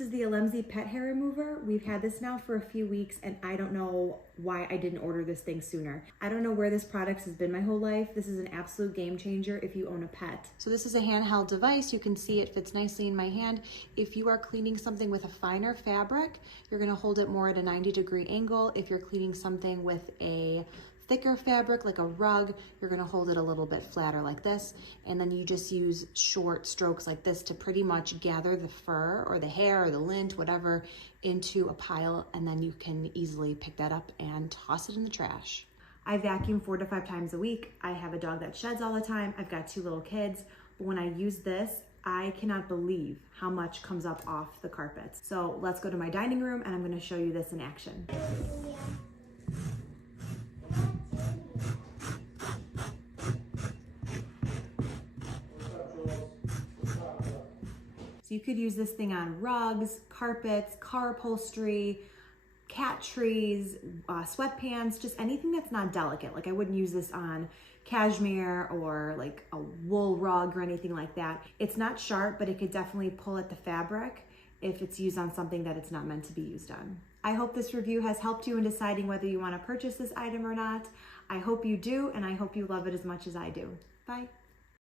This is the Elemsy pet hair remover. We've had this now for a few weeks and I don't know why I didn't order this thing sooner. I don't know where this product has been my whole life. This is an absolute game changer if you own a pet. So this is a handheld device. You can see it fits nicely in my hand. If you are cleaning something with a finer fabric, you're gonna hold it more at a 90-degree angle. If you're cleaning something with a thicker fabric like a rug, you're gonna hold it a little bit flatter like this, and then you just use short strokes like this to pretty much gather the fur or the hair or the lint, whatever, into a pile, and then you can easily pick that up and toss it in the trash. I vacuum 4 to 5 times a week. I have a dog that sheds all the time. I've got 2 little kids, but when I use this, I cannot believe how much comes up off the carpets. So let's go to my dining room and I'm gonna show you this in action. So you could use this thing on rugs, carpets, car upholstery, cat trees, sweatpants, just anything that's not delicate. Like I wouldn't use this on cashmere or like a wool rug or anything like that. It's not sharp, but it could definitely pull at the fabric if it's used on something that it's not meant to be used on. I hope this review has helped you in deciding whether you want to purchase this item or not. I hope you do, and I hope you love it as much as I do. Bye.